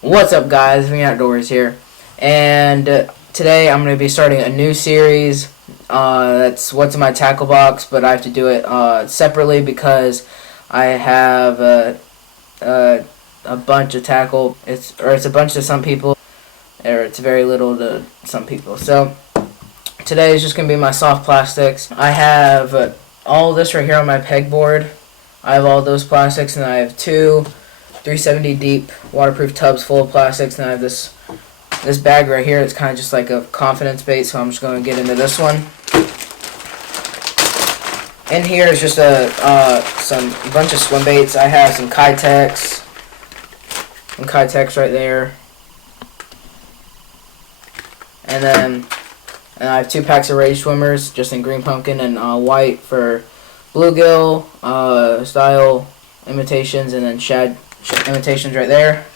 What's up, guys? Me Outdoors here, and today I'm going to be starting a new series. That's what's in my tackle box, but I have to do it separately because I have a bunch of tackle. It's a bunch to some people, or it's very little to some people. So today is just going to be my soft plastics. I have all this right here on my pegboard. I have all those plastics, and I have two 370 deep waterproof tubs full of plastics, and I have this bag right here. It's kind of just like a confidence bait, so I'm just going to get into this one. In here is just a bunch of swim baits. I have some Kitex right there, and I have 2 packs of Rage Swimmers, just in green pumpkin and white for bluegill style imitations, and then shad imitations right there.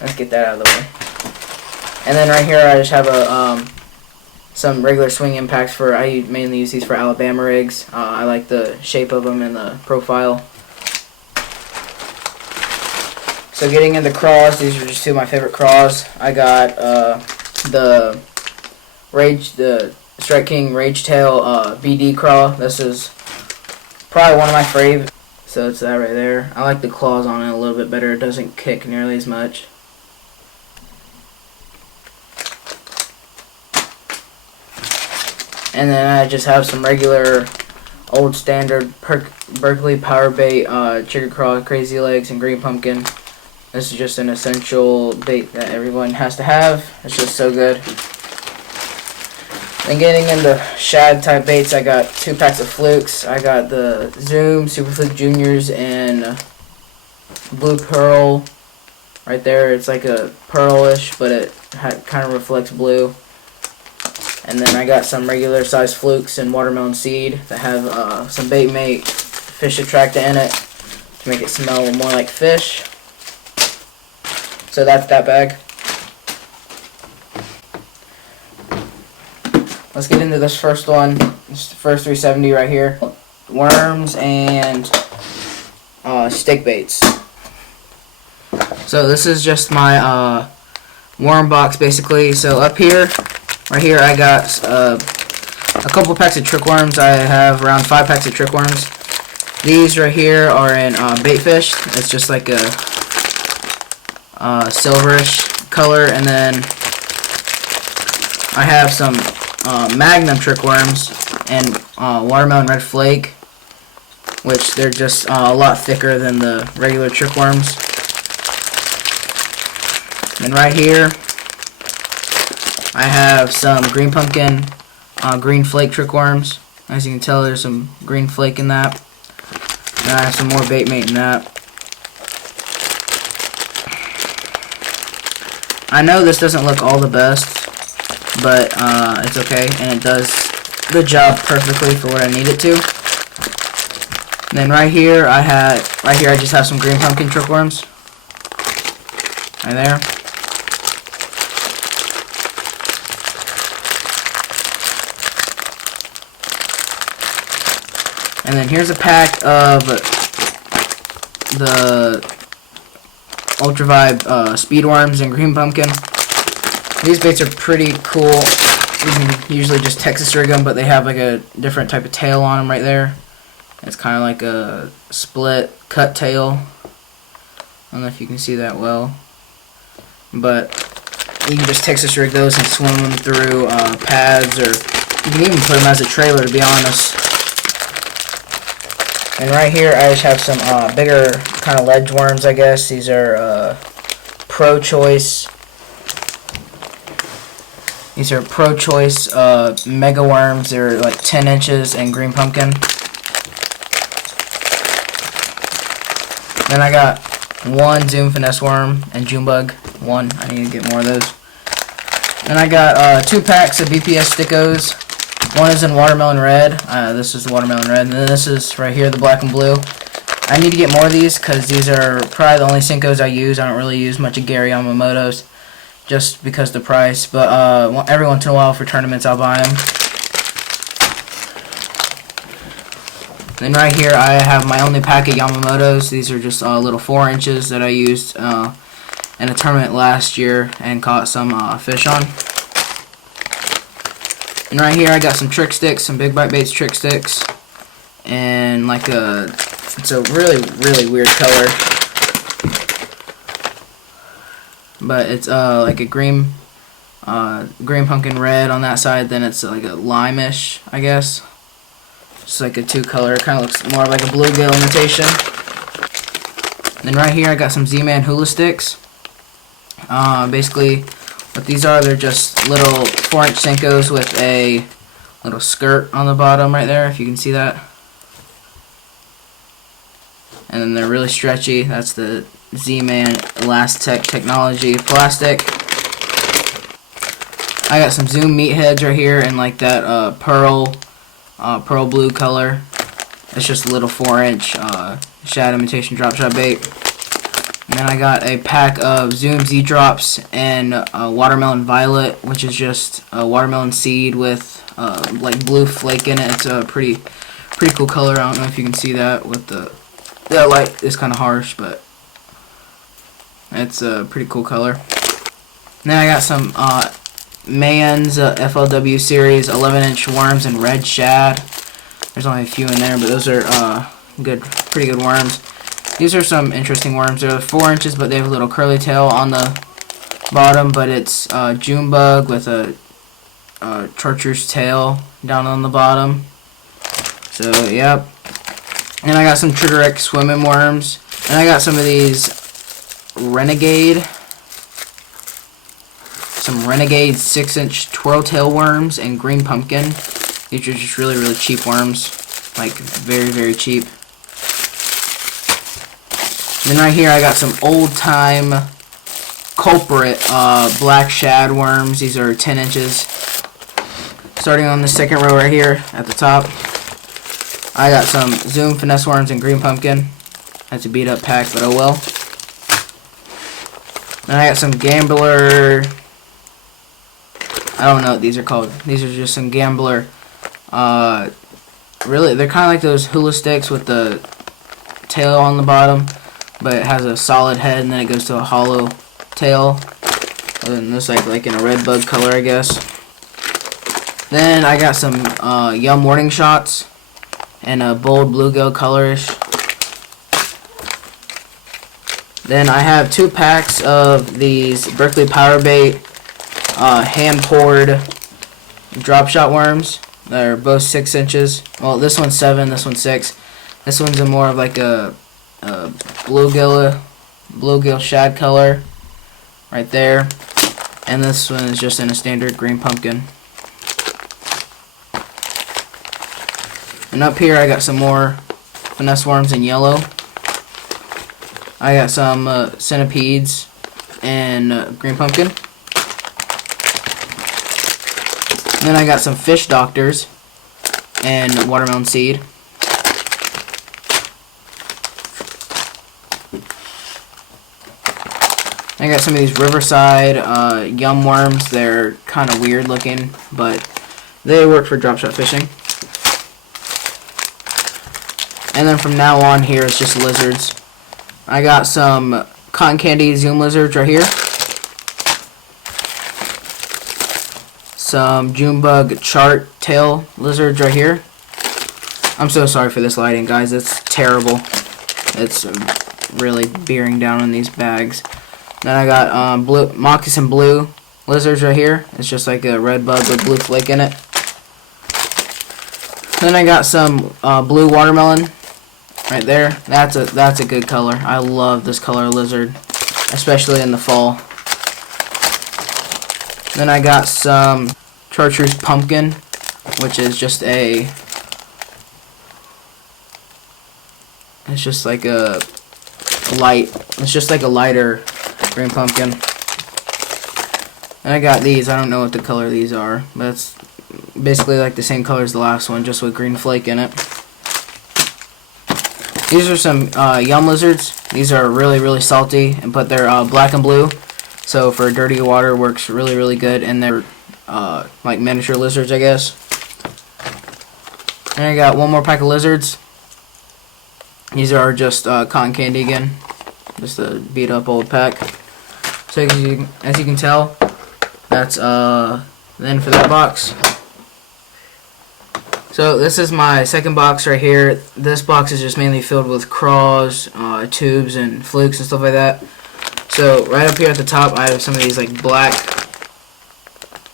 Let's get that out of the way. And then right here I just have some regular swing impacts I mainly use these for Alabama rigs. I like the shape of them and the profile. So getting into craws, these are just 2 of my favorite craws. I got the Strike King Rage Tail BD craw. This is probably one of my faves. So it's that right there. I like the claws on it a little bit better. It doesn't kick nearly as much. And then I just have some regular old standard Berkley Power Bait Chicken Craw, Crazy Legs, and Green Pumpkin. This is just an essential bait that everyone has to have. It's just so good. Then getting into shad type baits, I got 2 packs of flukes. I got the Zoom Super Fluke Juniors and Blue Pearl right there. It's like a pearlish, but it kind of reflects blue. And then I got some regular size flukes and watermelon seed that have some Bait Mate fish attractant in it to make it smell more like fish. So that's that bag. Let's get into this first one. This is the first 370 right here. Worms and stick baits. So this is just my worm box basically. So up here, right here, I got a couple packs of trick worms. I have around 5 packs of trick worms. These right here are in bait fish. It's just like a silverish color. And then I have some Magnum trick worms and watermelon red flake, which they're just a lot thicker than the regular trick worms. And right here I have some green pumpkin green flake trick worms. As you can tell, there's some green flake in that. And I have some more Bait Mate in that. I know this doesn't look all the best, but it's okay, and it does the job perfectly for what I need it to. And then right here I just have some green pumpkin trick worms. Right there. And then here's a pack of the Ultra Vibe speed worms and green pumpkin. These baits are pretty cool. You can usually just Texas rig them, but they have like a different type of tail on them right there. It's kind of like a split cut tail. I don't know if you can see that well, but you can just Texas rig those and swim them through pads, or you can even put them as a trailer, to be honest. And right here I just have some bigger kind of ledge worms, I guess. These are Pro Choice. These are Pro Choice mega worms. They're like 10 inches and green pumpkin. Then I got 1 Zoom Finesse worm and June bug. 1. I need to get more of those. Then I got 2 packs of BPS Stickos. 1 is in watermelon red. This is the watermelon red. And then this is right here, the black and blue. I need to get more of these because these are probably the only Senkos I use. I don't really use much of Gary Yamamoto's, just because of the price. But every once in a while for tournaments I'll buy them. Then right here I have my only pack of Yamamoto's. These are just little 4 inches that I used in a tournament last year and caught some fish on. And right here I got some trick sticks, some Big Bite Baits trick sticks, and like it's a really weird color, but it's like a green pumpkin red on that side, then it's like a lime-ish, I guess. Just like a 2-color, kind of looks more like a bluegill imitation. Then right here I got some Z-Man hula sticks. Basically what these are, they're just little 4-inch Senkos with a little skirt on the bottom right there, if you can see that. And then they're really stretchy. That's the Z-Man Elastec technology plastic. I got some Zoom meatheads right here in like that pearl blue color. It's just a little 4-inch shad imitation drop shot bait. And then I got a pack of Zoom Z-Drops and Watermelon Violet, which is just a watermelon seed with like blue flake in it. It's a pretty cool color. I don't know if you can see that with that light is kind of harsh, but it's a pretty cool color. And then I got some Man's FLW series 11-inch worms and red shad. There's only a few in there, but those are pretty good worms. These are some interesting worms. They're 4 inches, but they have a little curly tail on the bottom, but it's June bug with a chartreuse tail down on the bottom. So, yep. And I got some Trigger X swimming worms. And I got some of these Renegade 6-inch twirl tail worms and green pumpkin. These are just really cheap worms. Like, very cheap. Then right here I got some old time culprit black shad worms. These are 10 inches. Starting on the second row right here at the top, I got some Zoom finesse worms and green pumpkin. That's a beat up pack, but oh well. Then I got some Gambler. I don't know what these are called. These are just some Gambler. Really, they're kind of like those hula sticks with the tail on the bottom, but it has a solid head and then it goes to a hollow tail. And this like in a red bug color, I guess. Then I got some Yum Morning Shots in a bold bluegill colorish. Then I have 2 packs of these Berkley Power Bait hand poured drop shot worms. They're both 6 inches. Well, this one's 7, this one's 6. This one's a more of like a bluegill shad color right there, and this one is just in a standard green pumpkin. And up here I got some more finesse worms in yellow. I got some centipedes and green pumpkin. And then I got some fish doctors and watermelon seed. I got some of these Riverside Yum worms. They're kind of weird looking, but they work for drop shot fishing. And then from now on here it's just lizards. I got some cotton candy Zoom lizards right here. Some June bug chart tail lizards right here. I'm so sorry for this lighting, guys. It's terrible. It's really bearing down on these bags. Then I got moccasin blue lizards right here. It's just like a red bug with blue flake in it. Then I got some blue watermelon right there. That's a good color. I love this color lizard, especially in the fall. Then I got some chartreuse pumpkin, which is just it's just like a lighter green pumpkin. And I got these. I don't know what the color these are, but it's basically like the same color as the last one, just with green flake in it. These are some Yum lizards. These are really salty, but they're black and blue, so for dirty water works really good, and they're like miniature lizards, I guess. And I got one more pack of lizards. These are just cotton candy again, just a beat up old pack. So as you can tell, that's the end for that box. So this is my second box right here. This box is just mainly filled with craws, tubes, and flukes and stuff like that. So right up here at the top, I have some of these like black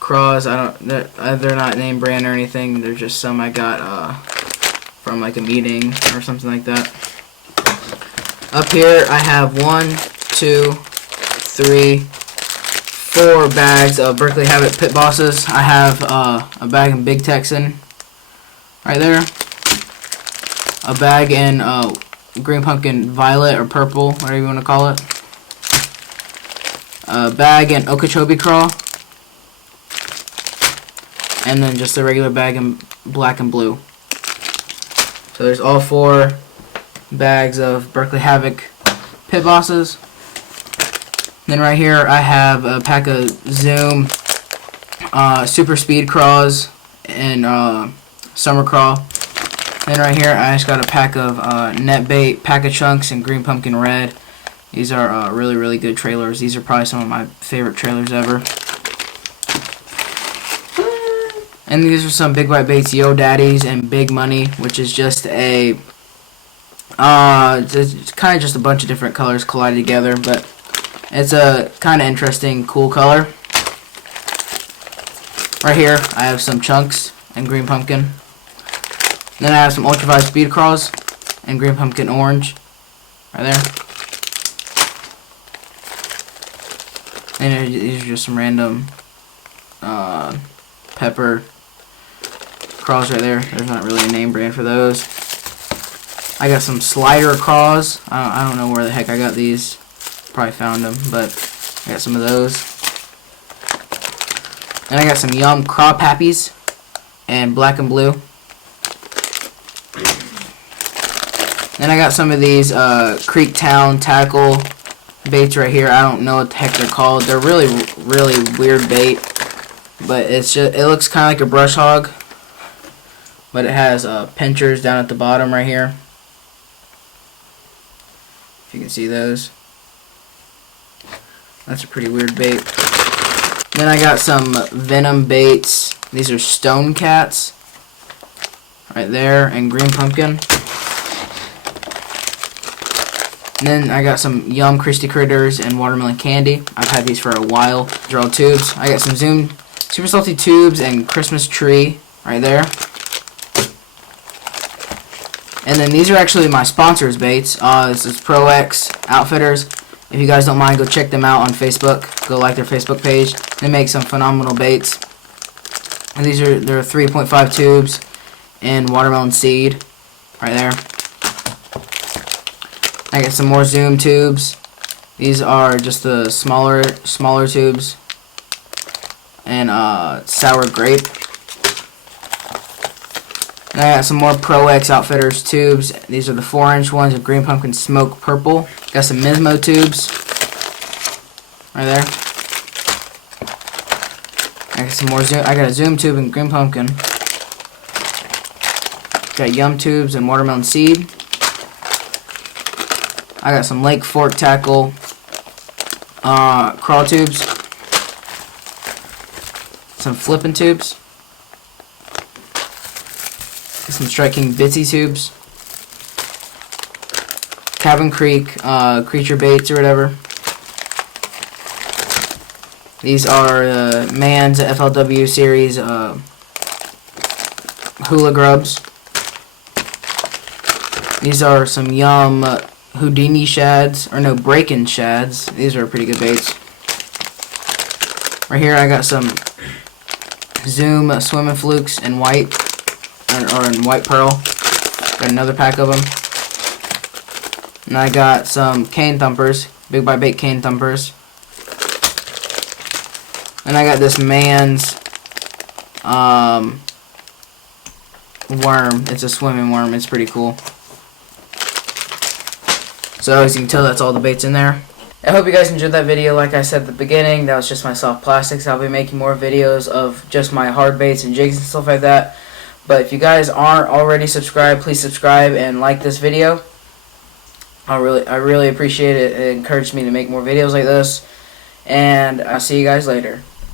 craws. They're not name brand or anything. They're just some I got from like a meeting or something like that. Up here I have 1, 2, 3, 4 bags of Berkeley Habit Pit Bosses. I have a bag in Big Texan right there. A bag in Green Pumpkin Violet or Purple, whatever you want to call it. A bag in Okeechobee Craw. And then just a regular bag in black and blue. So there's all 4 bags of Berkeley Havoc Pit Bosses. Then right here I have a pack of Zoom Super Speed Craws and Summer Craw. Then right here I just got a pack of Netbait Pack of Chunks and Green Pumpkin Red. These are really, really good trailers. These are probably some of my favorite trailers ever. And these are some Big White Baits Yo Daddies and Big Money, which is just a it's kind of just a bunch of different colors collided together, but it's a kind of interesting, cool color. Right here I have some Chunks and Green Pumpkin. Then I have some Ultra 5 Speed Craws and Green Pumpkin Orange right there. And these are just some random pepper craws right there. There's not really a name brand for those. I got some Slider craws. I don't know where the heck I got these. Probably found them, but I got some of those. And I got some Yum Craw Pappies and black and blue. Then I got some of these Creek Town tackle baits right here. I don't know what the heck they're called. They're really, really weird bait, but it looks kind of like a brush hog, but it has pinchers down at the bottom right here. If you can see those. That's a pretty weird bait. Then I got some Venom baits. These are Stone Cats right there and Green Pumpkin. And then I got some Yum Christy Critters and Watermelon Candy. I've had these for a while. These are all tubes. I got some Zoom Super Salty Tubes and Christmas Tree right there. And then these are actually my sponsors baits. This is Pro X Outfitters. If you guys don't mind, go check them out on Facebook. Go like their Facebook page. They make some phenomenal baits. And they're 3.5 tubes and watermelon seed right there. I got some more Zoom tubes. These are just the smaller tubes. And sour grape. And I got some more Pro X Outfitters tubes. These are the 4-inch ones of Green Pumpkin Smoke Purple. Got some Mismo tubes right there. I got some more Zoom. I got a Zoom tube and Green Pumpkin. Got Yum tubes and watermelon seed. I got some Lake Fork Tackle crawl tubes. Some flipping tubes. Some Strike King Bitsy tubes. Cabin Creek creature baits or whatever. These are Man's FLW series hula grubs. These are some Yum Houdini shads, or no, break-in shads. These are pretty good baits. Right here I got some Zoom Swimming Flukes in white, or in white pearl. Got another pack of them. And I got some cane thumpers, Big Bite Bait cane thumpers. And I got this Man's worm. It's a swimming worm. It's pretty cool. So as you can tell, that's all the baits in there. I hope you guys enjoyed that video. Like I said at the beginning, that was just my soft plastics. I'll be making more videos of just my hard baits and jigs and stuff like that. But if you guys aren't already subscribed, please subscribe and like this video. I really appreciate it. It encouraged me to make more videos like this, and I'll see you guys later.